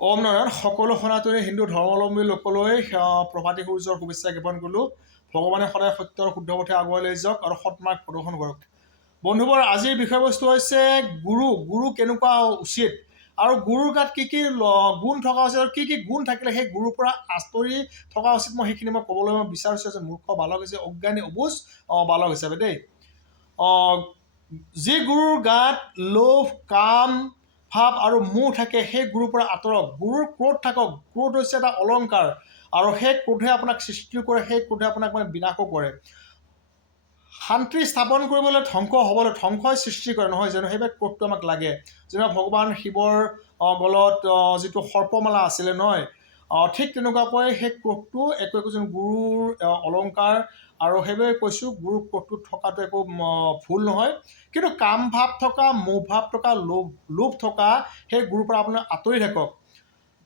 ওম নাৰায়ণ সকলো সনাতনী হিন্দু ধৰ্মাৱলম্বী লোকলৈ প্ৰভাতী সূৰ্যৰ শুভেচ্ছা জ্ঞাপন কৰিলোঁ। ভগৱানে সদায় সত্যৰ শুদ্ধ পথে আগুৱাই লৈ যাওক আৰু সৎমাৰ্গ প্ৰদৰ্শন কৰক। বন্ধুবোৰ, আজিৰ বিষয়বস্তু হৈছে গুৰু কেনেকুৱা উচিত আৰু গুৰুৰ গাত কি কি গুণ থকা উচিত আৰু কি কি গুণ থাকিলে সেই গুৰুৰ পৰা আঁতৰি থকা উচিত। সেইখিনি ক'বলৈ বিচাৰিছোঁ যে মূৰ্খ বালক হৈছে অজ্ঞানী অবুজ বালক হিচাপে দেই। যি গুৰুৰ গাত লোভ কাম ভাৱ আৰু মোহ থাকে সেই গুৰুৰ পৰা আঁতৰক। গুৰুৰ ক্ৰোধ থাকক। ক্ৰোধ হৈছে এটা অলংকাৰ আৰু সেই ক্ৰোধে আপোনাক সৃষ্টি কৰে, সেই ক্ৰোধে আপোনাক বিনাশো কৰে। শান্তি স্থাপন কৰিবলৈ ধ্বংস হ'বলৈ ধ্বংসই সৃষ্টি কৰে, নহয় জানো? সেইবাবে ক্ৰোধটো আমাক লাগে। যেনে ভগৱান শিৱৰ গলত যিটো সৰ্পমালা আছিলে নহয়, ঠিক তেনেকুৱাকৈ সেই ক্ৰোধটো একোজন গুৰুৰ অলংকাৰ আৰু সেইবাবে কৈছোঁ গুৰুৰ ক্ৰোধটো থকাটো একো ভুল নহয়। কিন্তু কাম ভাৱ থকা, মোহ ভাৱ থকা, লোভ থকা সেই গুৰুৰ পৰা আপোনাৰ আঁতৰি থাকক।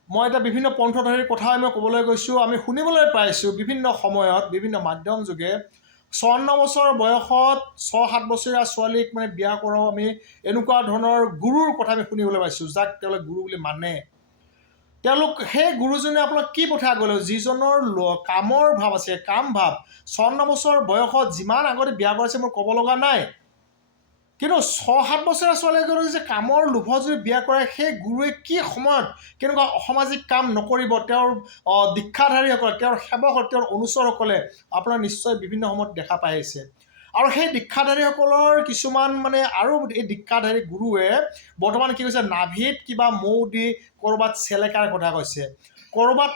মই এতিয়া বিভিন্ন পন্থধাৰীৰ কথা মই ক'বলৈ গৈছোঁ। আমি শুনিবলৈ পাইছোঁ বিভিন্ন সময়ত বিভিন্ন মাধ্যম যোগে 54 বছৰ বয়সত 6-7 বছৰীয়া ছোৱালীক বিয়া কৰাও আমি এনেকুৱা ধৰণৰ গুৰুৰ কথা আমি শুনিবলৈ পাইছোঁ, যাক তেওঁলোকে গুৰু বুলি মানে। তেওঁলোক সেই গুৰুজনে আপোনাক কি পথে আগলৈ, যিজনৰ কামৰ ভাৱ আছে, কাম ভাৱ 54 বছৰ বয়সত যিমান আগতে বিয়া কৰাইছে মোৰ ক'ব লগা নাই। কিন্তু 6-7 বছৰীয়া ছোৱালী এজনী যে কামৰ লোভত যদি বিয়া কৰায়, সেই গুৰুৱে কি সময়ত কেনেকুৱা অসামাজিক কাম নকৰিব। তেওঁৰ দীক্ষাধাৰীসকলে, তেওঁৰ সেৱকসকলে, তেওঁৰ অনুচৰসকলে আপোনাৰ নিশ্চয় বিভিন্ন সময়ত দেখা পাই আহিছে। আৰু সেই দীক্ষাধাৰীসকলৰ কিছুমান আৰু এই দীক্ষাধাৰী গুৰুৱে বৰ্তমান কি কৈছে, নাভিত কিবা মৌ দি ক'ৰবাত চেলেকাৰ কথা কৈছে, ক'ৰবাত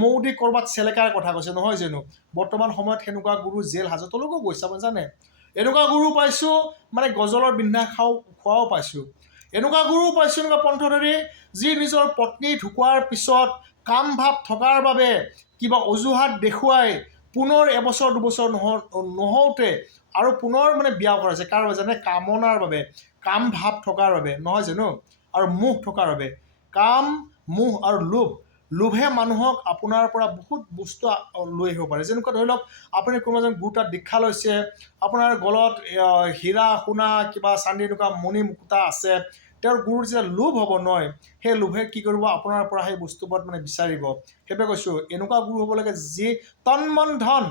মৌ দি ক'ৰবাত চেলেকাৰ কথা কৈছে, নহয় জানো? বৰ্তমান সময়ত সেনেকুৱা গুৰু জেল হাজতলৈকো গৈছে, আপুনি জানে? এনেকুৱা গুৰু পাইছোঁ গজলৰ বিন্ধা খোৱাও পাইছোঁ। এনেকুৱা গুৰু পাইছোঁ, এনেকুৱা পন্থধাৰী যি নিজৰ পত্নী ঢুকোৱাৰ পিছত কাম ভাৱ থকাৰ বাবে কিবা অজুহাত দেখুৱাই পুনৰ এবছৰ দুবছৰ নহওঁতে আৰু পুনৰ বিয়া কৰাইছে। কাৰ বাবে জানে? কামনাৰ বাবে, কাম ভাৱ থকাৰ বাবে, নহয় জানো? আৰু মোহ থকাৰ বাবে। কাম, মোহ আৰু লোভে মানুহক আপোনাৰ পৰা বহুত বস্তু লৈ আহিব পাৰে। যেনেকুৱা ধৰি লওক, আপুনি কোনোবা এজন গুৰু তাত দীক্ষা লৈছে, আপোনাৰ গলত হীৰা সোণা কিবা চান্দি এনেকুৱা মণি মুকুতা আছে, তেওঁৰ গুৰুৰ যেতিয়া লোভ হ'ব নহয়, সেই লোভে কি কৰিব, আপোনাৰ পৰা সেই বস্তুবোৰত বিচাৰিব। সেইবাবে কৈছোঁ এনেকুৱা গুৰু হ'ব লাগে যি তন মন ধন,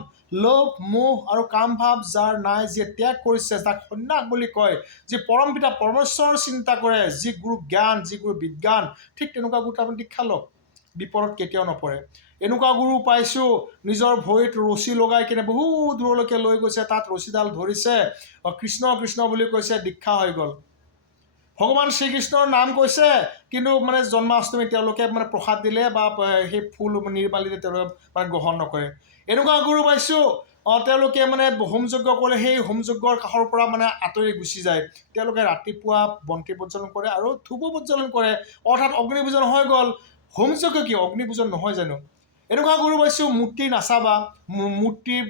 লোভ মোহ আৰু কাম ভাৱ যাৰ নাই, যিয়ে ত্যাগ কৰিছে, যাক সন্ন্যাস বুলি কয়, যি পৰম পিতা পৰমেশ্বৰৰ চিন্তা কৰে, যি গুৰু জ্ঞান, যি গুৰু বিজ্ঞান, ঠিক তেনেকুৱা গুৰুত আপুনি দীক্ষা লওক, বিপদত কেতিয়াও নপৰে। এনেকুৱা গুৰু পাইছোঁ নিজৰ ভৰিত ৰছী লগাই কিনে বহু দূৰলৈকে লৈ গৈছে, তাত ৰছীডাল ধৰিছে, কৃষ্ণ কৃষ্ণ বুলি কৈছে, দীক্ষা হৈ গ'ল। ভগৱান শ্ৰীকৃষ্ণৰ নাম কৈছে, কিন্তু জন্মাষ্টমী তেওঁলোকে প্ৰসাদ দিলে বা সেই ফুল নিৰ্মালিলে তেওঁলোকে গ্ৰহণ নকৰে। এনেকুৱা গুৰু পাইছোঁ তেওঁলোকে হোম যজ্ঞ কৰিলে সেই হোম যজ্ঞৰ কাষৰ পৰা আঁতৰি গুচি যায়। তেওঁলোকে ৰাতিপুৱা বন্তি প্ৰজ্বলন কৰে আৰু ধূপ প্ৰজ্বলন কৰে, অৰ্থাৎ অগ্নিপূজন হৈ গ'ল। হোম যজ্ঞ কি অগ্নিপূজন নহয় জানো? এনেকুৱা গুৰু পাইছোঁ মূৰ্তি নাচাবা, মূৰ্তিৰ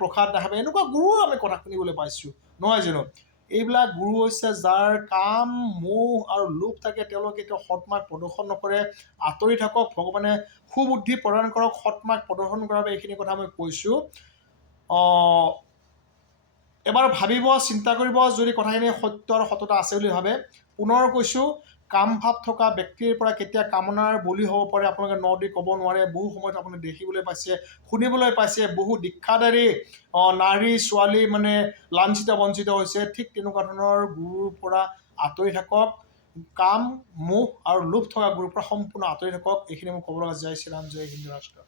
প্ৰসাদ নাখাবা, এনেকুৱা গুৰুও আমি কথা শুনিবলৈ পাইছোঁ, নহয় জানো? এইবিলাক গুৰু হৈছে যাৰ কাম, মোহ আৰু লোভ থাকে, তেওঁলোকে কেতিয়াও সৎমাৰ্গ প্ৰদৰ্শন নকৰে। আঁতৰি থাকক। ভগৱানে সুবুদ্ধি প্ৰদান কৰক, সৎমাৰ্গ প্ৰদৰ্শন কৰাৰ বাবে এইখিনি কথা মই কৈছোঁ। এবাৰ ভাবিব, চিন্তা কৰিব, যদি কথাখিনি সত্য আৰু সততা আছে বুলি ভাবে। পুনৰ কৈছোঁ, কাম ভাৱ থকা ব্যক্তিৰ পৰা কেতিয়া কামনাৰ বলি হ'ব পাৰে আপোনালোকে ন দি ক'ব নোৱাৰে। বহু সময়ত আপুনি দেখিবলৈ পাইছে, শুনিবলৈ পাইছে, বহু দীক্ষাধাৰী নাৰী ছোৱালী লাঞ্ছিত বঞ্চিত হৈছে। ঠিক তেনেকুৱা ধৰণৰ গুৰুৰ পৰা আঁতৰি থাকক। কাম, মোহ আৰু লোভ থকা গুৰুৰ পৰা সম্পূৰ্ণ আঁতৰি থাকক। এইখিনি মই ক'ব লগা। জয় শ্ৰীৰাম, জয় হিন্দ ৰাষ্ট্ৰ।